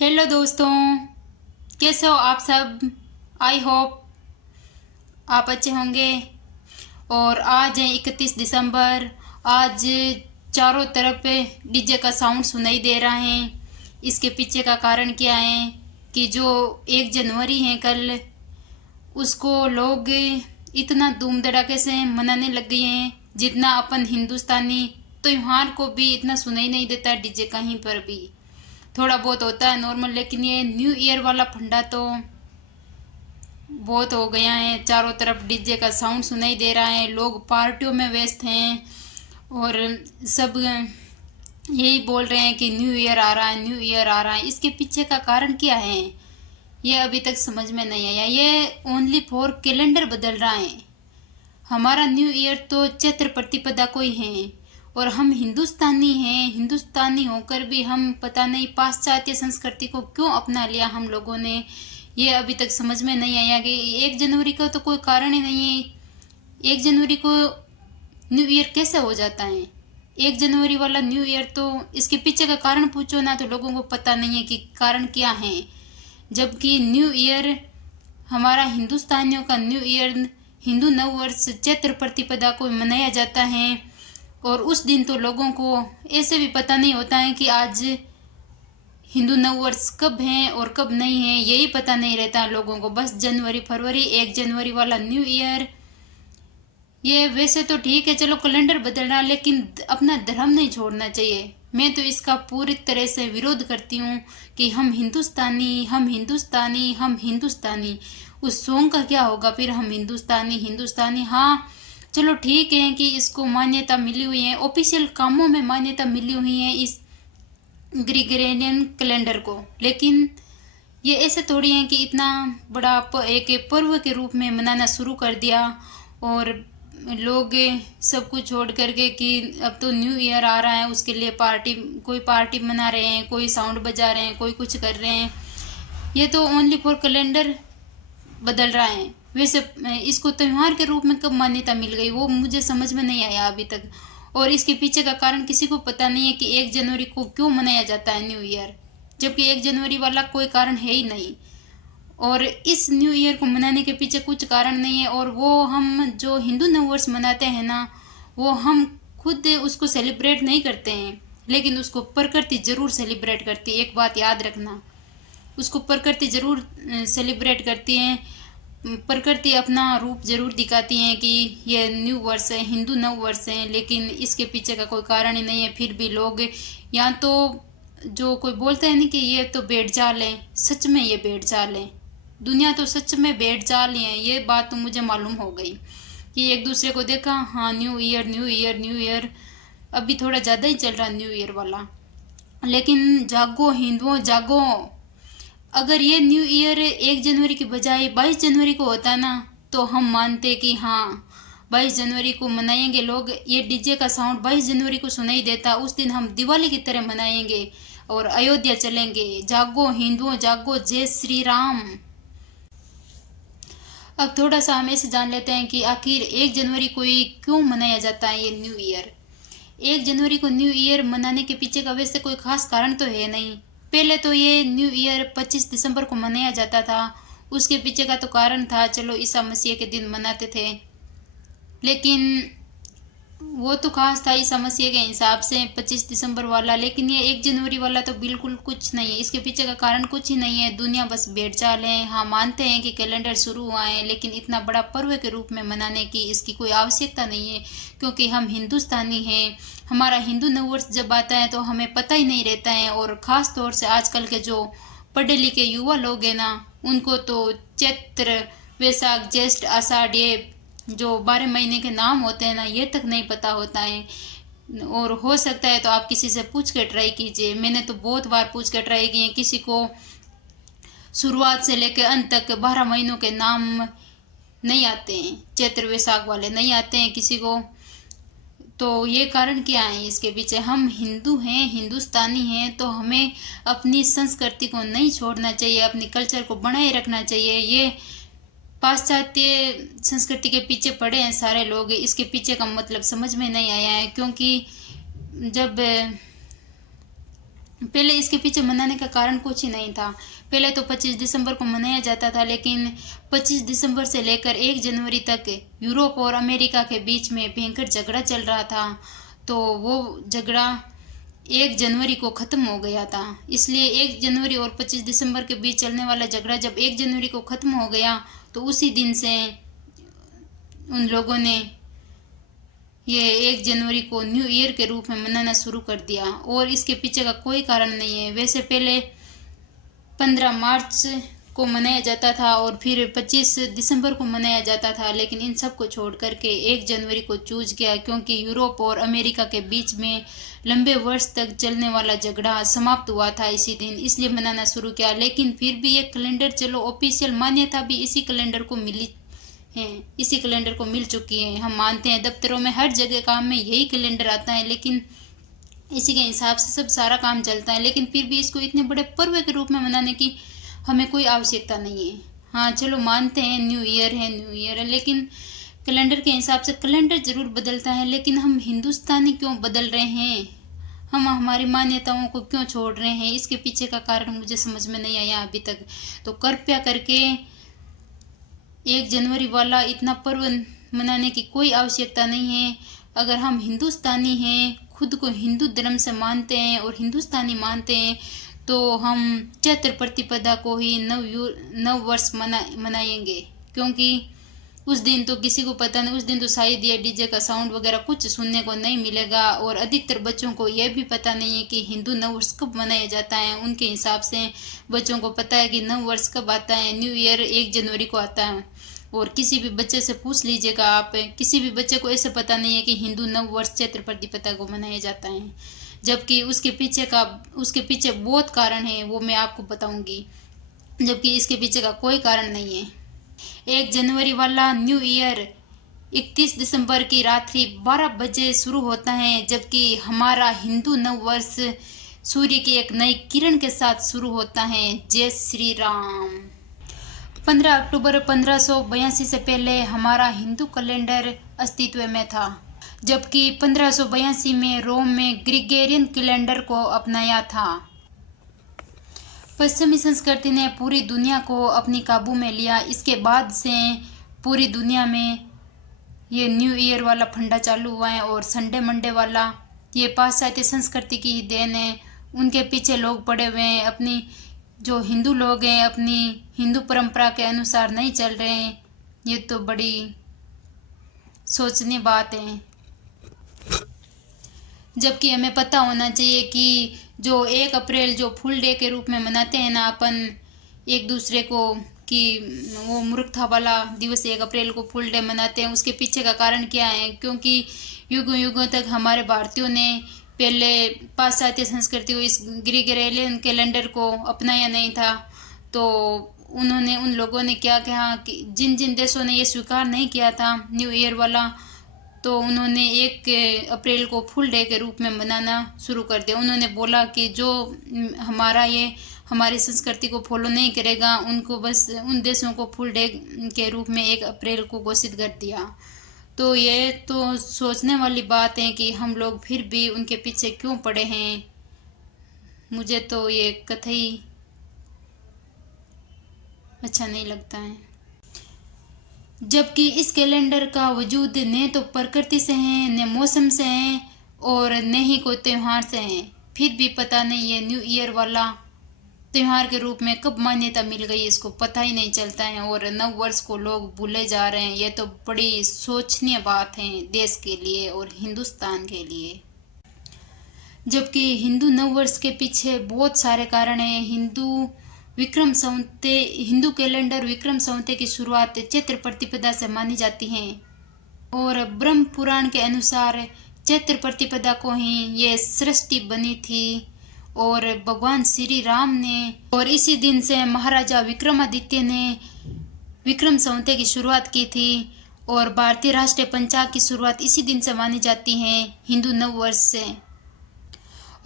Hello दोस्तों, कैसे हो आप सब। आई होप आप अच्छे होंगे। और आज है 31 दिसंबर। आज चारों तरफ डीजे का साउंड सुनाई दे रहा है। इसके पीछे का कारण क्या है कि जो 1 जनवरी है कल, उसको लोग इतना धूम धड़ाके से मनाने लग गए हैं जितना अपन हिंदुस्तानी त्योहार को भी इतना सुनाई नहीं देता डीजे कहीं पर भी। थोड़ा बहुत होता है नॉर्मल, लेकिन ये न्यू ईयर वाला फंडा तो बहुत हो गया है। चारों तरफ डीजे का साउंड सुनाई दे रहा है, लोग पार्टियों में व्यस्त हैं और सब यही बोल रहे हैं कि न्यू ईयर आ रहा है, न्यू ईयर आ रहा है। इसके पीछे का कारण क्या है ये अभी तक समझ में नहीं आया। ये ओनली फॉर कैलेंडर बदल रहा है। हमारा न्यू ईयर तो चैत्र प्रतिपदा को ही है और हम हिंदुस्तानी हैं। हिंदुस्तानी होकर भी हम पता नहीं पाश्चात्य संस्कृति को क्यों अपना लिया हम लोगों ने। ये अभी तक समझ में नहीं आया कि 1 जनवरी का तो कोई कारण ही नहीं है। 1 जनवरी को न्यू ईयर कैसे हो जाता है। 1 जनवरी वाला न्यू ईयर तो इसके पीछे का कारण पूछो ना तो लोगों को पता नहीं है कि कारण क्या है। जबकि न्यू ईयर हमारा हिंदुस्तानियों का न्यू ईयर हिंदू नववर्ष चैत्र प्रतिपदा को मनाया जाता है। और उस दिन तो लोगों को ऐसे भी पता नहीं होता है कि आज हिंदू नववर्ष कब है और कब नहीं है, यही पता नहीं रहता लोगों को। बस जनवरी फरवरी 1 जनवरी वाला न्यू ईयर। ये वैसे तो ठीक है, चलो कैलेंडर बदलना, लेकिन अपना धर्म नहीं छोड़ना चाहिए। मैं तो इसका पूरी तरह से विरोध करती हूँ कि हम हिंदुस्तानी, हम हिंदुस्तानी, हम हिंदुस्तानी। उस सॉन्ग का क्या होगा फिर, हम हिंदुस्तानी हिंदुस्तानी। हाँ चलो ठीक है कि इसको मान्यता मिली हुई है, ऑफिशियल कामों में मान्यता मिली हुई है इस ग्रिगोरियन कैलेंडर को, लेकिन ये ऐसे थोड़ी है कि इतना बड़ा एक पर्व के रूप में मनाना शुरू कर दिया और लोग सब कुछ छोड़ करके कि अब तो न्यू ईयर आ रहा है उसके लिए पार्टी, कोई पार्टी मना रहे हैं, कोई साउंड बजा रहे हैं, कोई कुछ कर रहे हैं। ये तो ओनली फॉर कैलेंडर बदल रहा है। वैसे इसको त्योहार के रूप में कब मान्यता मिल गई वो मुझे समझ में नहीं आया अभी तक। और इसके पीछे का कारण किसी को पता नहीं है कि 1 जनवरी को क्यों मनाया जाता है न्यू ईयर, जबकि 1 जनवरी वाला कोई कारण है ही नहीं। और इस न्यू ईयर को मनाने के पीछे कुछ कारण नहीं है। और वो हम जो हिंदू नववर्ष मनाते हैं ना, वो हम खुद उसको सेलिब्रेट नहीं करते हैं, लेकिन उसको प्रकृति जरूर सेलिब्रेट करती है। एक बात याद रखना, उसको प्रकृति जरूर सेलिब्रेट करती है। प्रकृति अपना रूप जरूर दिखाती है कि ये न्यू वर्ष है, हिंदू नव वर्ष है, लेकिन इसके पीछे का कोई कारण ही नहीं है। फिर भी लोग या तो जो कोई बोलते हैं नहीं कि ये तो भेड़ चाल है, सच में ये भेड़ चाल है। दुनिया तो सच में भेड़ चाल ही है, ये बात तो मुझे मालूम हो गई कि एक दूसरे को देखा, हाँ new year new year new year. अभी थोड़ा ज़्यादा ही चल रहा न्यू ईयर वाला। लेकिन जागो हिंदुओं जागो। अगर ये न्यू ईयर 1 जनवरी की बजाय 22 जनवरी को होता ना तो हम मानते कि हाँ 22 जनवरी को मनाएंगे लोग। ये डीजे का साउंड 22 जनवरी को सुनाई देता, उस दिन हम दिवाली की तरह मनाएंगे और अयोध्या चलेंगे। जागो हिंदुओं जागो, जय श्री राम। अब थोड़ा सा हम ऐसे जान लेते हैं कि आखिर 1 जनवरी को ही क्यों मनाया जाता है ये न्यू ईयर। 1 जनवरी को न्यू ईयर मनाने के पीछे का वैसे कोई खास कारण तो है नहीं। पहले तो ये न्यू ईयर 25 दिसंबर को मनाया जाता था, उसके पीछे का तो कारण था चलो ईसा मसीह के दिन मनाते थे, लेकिन वो तो खास था ईसा मसीह के हिसाब से 25 दिसंबर वाला। लेकिन ये 1 जनवरी वाला तो बिल्कुल कुछ नहीं है, इसके पीछे का कारण कुछ ही नहीं है। दुनिया बस भेड़चाल है। हाँ मानते हैं कि कैलेंडर शुरू हुआ है, लेकिन इतना बड़ा पर्व के रूप में मनाने की इसकी कोई आवश्यकता नहीं है, क्योंकि हम हिंदुस्तानी हैं। हमारा हिंदू नववर्ष जब आता है तो हमें पता ही नहीं रहता है। और ख़ास तौर से आजकल के जो पढ़े लिखे युवा लोग हैं ना, उनको तो चैत्र वैशाख ज्येष्ठ आषाढ़ ये जो 12 महीने के नाम होते हैं ना, ये तक नहीं पता होता है। और हो सकता है तो आप किसी से पूछ के ट्राई कीजिए। मैंने तो बहुत बार पूछ के ट्राई किए, किसी को शुरुआत से लेकर अंत तक 12 महीनों के नाम नहीं आते हैं, चैत्र वैशाख वाले नहीं आते हैं किसी को। तो ये कारण क्या है इसके पीछे। हम हिंदू हैं, हिंदुस्तानी हैं, तो हमें अपनी संस्कृति को नहीं छोड़ना चाहिए, अपनी कल्चर को बनाए रखना चाहिए। ये पाश्चात्य संस्कृति के पीछे पड़े हैं सारे लोग, इसके पीछे का मतलब समझ में नहीं आया है। क्योंकि जब पहले इसके पीछे मनाने का कारण कुछ ही नहीं था। पहले तो 25 दिसंबर को मनाया जाता था, लेकिन 25 दिसंबर से लेकर 1 जनवरी तक यूरोप और अमेरिका के बीच में भयंकर झगड़ा चल रहा था। तो वो झगड़ा 1 जनवरी को ख़त्म हो गया था। इसलिए 1 जनवरी और 25 दिसंबर के बीच चलने वाला झगड़ा जब 1 जनवरी को ख़त्म हो गया, तो उसी दिन से उन लोगों ने ये 1 जनवरी को न्यू ईयर के रूप में मनाना शुरू कर दिया। और इसके पीछे का कोई कारण नहीं है। वैसे पहले 15 मार्च को मनाया जाता था और फिर 25 दिसंबर को मनाया जाता था, लेकिन इन सब को छोड़ करके 1 जनवरी को चूज किया, क्योंकि यूरोप और अमेरिका के बीच में लंबे वर्ष तक चलने वाला झगड़ा समाप्त हुआ था इसी दिन, इसलिए मनाना शुरू किया। लेकिन फिर भी ये कैलेंडर, चलो ऑफिशियल मान्यता भी इसी कैलेंडर को मिली है, इसी कैलेंडर को मिल चुकी है। हम मानते हैं दफ्तरों में हर जगह काम में यही कैलेंडर आता है, लेकिन इसी के हिसाब से सब सारा काम चलता है। लेकिन फिर भी इसको इतने बड़े पर्व के रूप में मनाने की हमें कोई आवश्यकता नहीं है। हाँ चलो मानते हैं न्यू ईयर है, लेकिन कैलेंडर के हिसाब से कैलेंडर जरूर बदलता है, लेकिन हम हिंदुस्तानी क्यों बदल रहे हैं? हम हमारी मान्यताओं को क्यों छोड़ रहे हैं? इसके पीछे का कारण मुझे समझ में नहीं आया अभी तक। तो कृपया करके 1 जनवरी वाला इतना पर्व मनाने की कोई आवश्यकता नहीं है। अगर हम हिंदुस्तानी हैं, खुद को हिंदू धर्म से मानते हैं और हिंदुस्तानी मानते हैं, तो हम चैत्र प्रतिपदा को ही नव वर्ष मनाएंगे। क्योंकि उस दिन तो किसी को पता नहीं, उस दिन तो शायद ये डीजे का साउंड वगैरह कुछ सुनने को नहीं मिलेगा। और अधिकतर बच्चों को यह भी पता नहीं है कि हिंदू नव वर्ष कब मनाया जाता है। उनके हिसाब से बच्चों को पता है कि नव वर्ष कब आता है, न्यू ईयर 1 जनवरी को आता है। और किसी भी बच्चे से पूछ लीजिएगा आप, किसी भी बच्चे को ऐसे पता नहीं है कि हिंदू नव वर्ष चैत्र प्रतिपदा को मनाया जाता है। जबकि उसके पीछे बहुत कारण है, वो मैं आपको बताऊंगी। जबकि इसके पीछे का कोई कारण नहीं है। 1 जनवरी वाला न्यू ईयर 31 दिसंबर की रात्रि 12 बजे शुरू होता है, जबकि हमारा हिंदू नव वर्ष सूर्य की एक नई किरण के साथ शुरू होता है। जय श्री राम। 15 अक्टूबर 1582 से पहले हमारा हिंदू कैलेंडर अस्तित्व में था, जबकि 1582 में रोम में ग्रिगोरियन कैलेंडर को अपनाया था। पश्चिमी संस्कृति ने पूरी दुनिया को अपनी काबू में लिया। इसके बाद से पूरी दुनिया में ये न्यू ईयर वाला फंडा चालू हुआ है। और संडे मंडे वाला ये पाश्चात्य संस्कृति की ही देन है। उनके पीछे लोग पड़े हुए हैं। अपनी जो हिंदू लोग हैं अपनी हिंदू परंपरा के अनुसार नहीं चल रहे हैं। ये तो बड़ी सोचनीय बात है। जबकि हमें पता होना चाहिए कि जो 1 अप्रैल जो फुल डे के रूप में मनाते हैं ना अपन एक दूसरे को, कि वो मूर्खता वाला दिवस 1 अप्रैल को फुल डे मनाते हैं, उसके पीछे का कारण क्या है? क्योंकि युगों युगों तक हमारे भारतीयों ने पहले पाश्चात्य संस्कृति को, इस ग्रिगोरियन कैलेंडर को अपनाया नहीं था। तो उन्होंने, उन लोगों ने क्या कहा कि जिन जिन देशों ने ये स्वीकार नहीं किया था न्यू ईयर वाला, तो उन्होंने 1 अप्रैल को फुल डे के रूप में मनाना शुरू कर दिया। उन्होंने बोला कि जो हमारी संस्कृति को फॉलो नहीं करेगा उनको, बस उन देशों को फुल डे के रूप में 1 अप्रैल को घोषित कर दिया। तो ये तो सोचने वाली बात है कि हम लोग फिर भी उनके पीछे क्यों पड़े हैं। मुझे तो ये कतई अच्छा नहीं लगता है। जबकि इस कैलेंडर का वजूद न तो प्रकृति से है, न मौसम से है, और न ही कोई त्यौहार से है। फिर भी पता नहीं है न्यू ईयर वाला त्यौहार के रूप में कब मान्यता मिल गई, इसको पता ही नहीं चलता है। और नव वर्ष को लोग भूले जा रहे हैं। ये तो बड़ी सोचनीय बात है देश के लिए और हिंदुस्तान के लिए। जबकि हिंदू नव वर्ष के पीछे बहुत सारे कारण हैं। हिंदू कैलेंडर विक्रम संवत की शुरुआत चैत्र प्रतिपदा से मानी जाती है। और ब्रह्म पुराण के अनुसार चैत्र प्रतिपदा को ही ये सृष्टि बनी थी और भगवान श्री राम ने, और इसी दिन से महाराजा विक्रमादित्य ने विक्रम संवत की शुरुआत की थी। और भारतीय राष्ट्रीय पंचांग की शुरुआत इसी दिन से मानी जाती है, हिंदू नव वर्ष से।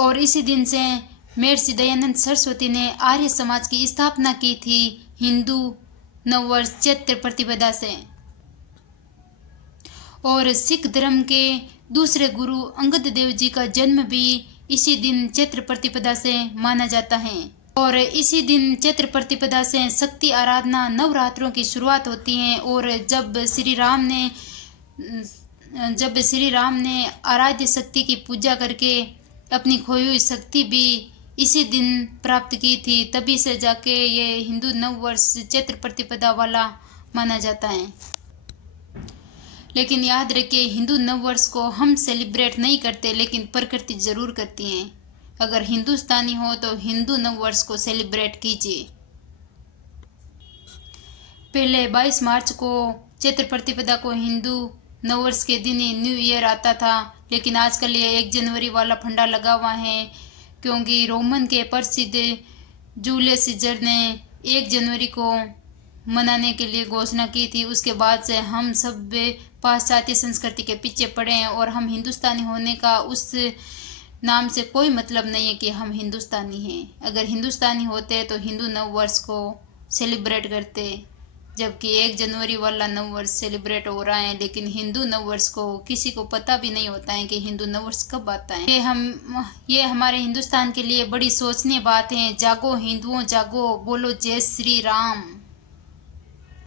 और इसी दिन से महर्षि दयानंद सरस्वती ने आर्य समाज की स्थापना की थी, हिंदू नव वर्ष चैत्र प्रतिपदा से। और सिख धर्म के दूसरे गुरु अंगद देव जी का जन्म भी इसी दिन चैत्र प्रतिपदा से माना जाता है और इसी दिन चैत्र प्रतिपदा से शक्ति आराधना नवरात्रों की शुरुआत होती है। और जब श्री राम ने आराध्य शक्ति की पूजा करके अपनी खोई हुई शक्ति भी इसी दिन प्राप्त की थी, तभी से जाके ये हिंदू नव वर्ष चैत्र प्रतिपदा वाला माना जाता है। लेकिन याद रखिए, हिंदू नव वर्ष को हम सेलिब्रेट नहीं करते, लेकिन प्रकृति जरूर करती है। अगर हिंदुस्तानी हो तो हिंदू नव वर्ष को सेलिब्रेट कीजिए। पहले 22 मार्च को चैत्र प्रतिपदा को हिंदू नववर्ष के दिन ही न्यू ईयर आता था, लेकिन आजकल ये 1 जनवरी वाला फंडा लगा हुआ है, क्योंकि रोमन के प्रसिद्ध जूलियस सीजर ने 1 जनवरी को मनाने के लिए घोषणा की थी। उसके बाद से हम सब पाश्चात्य संस्कृति के पीछे पड़े हैं और हम हिंदुस्तानी होने का उस नाम से कोई मतलब नहीं है कि हम हिंदुस्तानी हैं। अगर हिंदुस्तानी होते तो हिंदू नव वर्ष को सेलिब्रेट करते, जबकि 1 जनवरी वाला नव वर्ष सेलिब्रेट हो रहा है, लेकिन हिंदू नव वर्ष को किसी को पता भी नहीं होता है कि हिंदू नव वर्ष कब आता है। ये हमारे हिंदुस्तान के लिए बड़ी सोचनीय बात है। जागो हिंदुओं जागो, बोलो जय श्री राम।